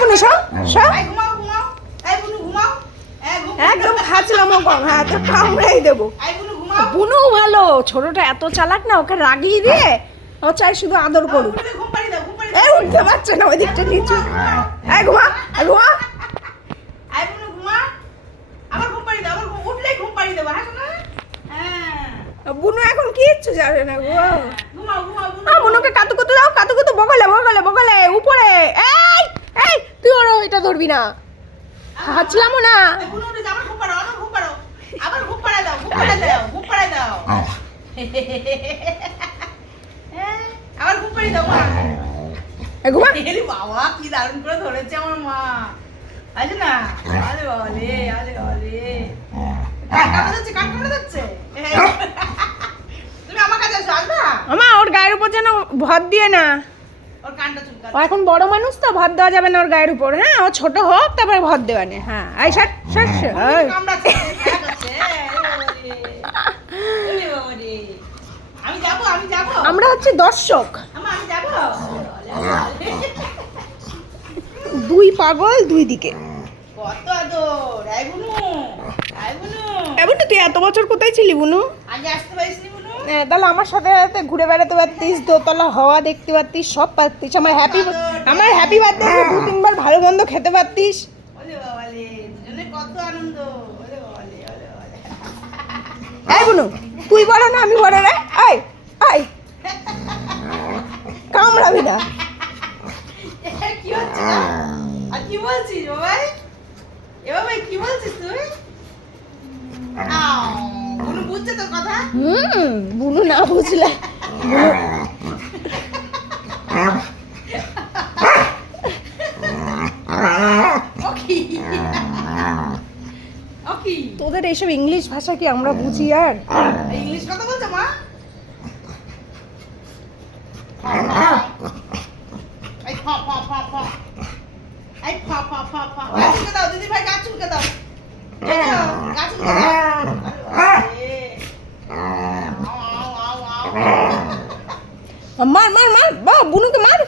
বুনু show show একদম খাচ্ছিলামও কম, হ্যাঁ তো কামড়াই দেবো। বুনু ভালো, ছোটটা এত চালাক না, ওকে রাগিয়ে দিয়ে ও চাই শুধু আদর করুক। এই উঠতে পারছে না ওই দিকটা নিচু। এই ঘুমা, এই ঘুমা। বুনু এখন কিচ্ছু জানে না গো। বুনুকে কাতুকুতু দাও, কাতুকুতু বগলে বগলে বগলে উপরে। এই এই তুই ওর এটা ধরবি না, হাঁচলামও না। বাবা কি দারুণ করে ধরেছে আমার মা। আছে না, আরে বাবালে, আরে বাবালে, কাটা যাচ্ছে। তুমি আমার কাছে আসো, আসবা? আমা ওর গায়ের উপর যেন ভর দিয়ে না, ওর কানটা চুলকাচ্ছে। ও এখন বড় মানুষ তো, ভর দেওয়া যাবে না ওর গায়ের উপর। হ্যাঁ ও ছোট হোক তারপরে ভর দেওয়া নেই। হ্যাঁ এই ষাট ষাট। কামড়াচ্ছে, খেলা করছে। ওরে বাবারে, আমি যাবো, আমি যাবো। আমরা হচ্ছে দর্শক, আমি যাবো। দুই পাগল দুই দিকে। কত আদর, এই বুনু, এই বুনু। বুনু তুই এত বছর কোথায় ছিলি বুনু? আগে আসতে পারিসনি বুনু? তাহলে আমার সাথে সাথে ঘুরে বেড়াতে পারতিস, দোতলা হাওয়া দেখতে পারতিস, সব পারতিস। আমার হ্যাপি বার্থডে 2-3 বার ভালো মন্দ খেতে পারতিস। ওরে বাবালে, দুজনে কত আনন্দ। ওরে বাবালে, ওরে বাবালে। এই বুনু তুই বড় না আমি বড় রে? আয় আয়, কামড়াবি না। কি হচ্ছে? আর কি বলছিস বাবাই? এ বাবাই কি বলছিস তুই? বুনু বুঝছে তোর কথা? বুনু না বুঝলে ওকি ওকি তোদের এইসব ইংলিশ ভাষা কি আমরা বুঝি আর? ইংলিশ কথা বলছো মা? এই ফা ফা ফা ফা, এই ফা ফা ফা ফা। চুলকে দাও দিদি ভাই, গাছ চুলকে দাও। গাছ চুলকে দাও। মার মার মার, বা বুনুকে মার।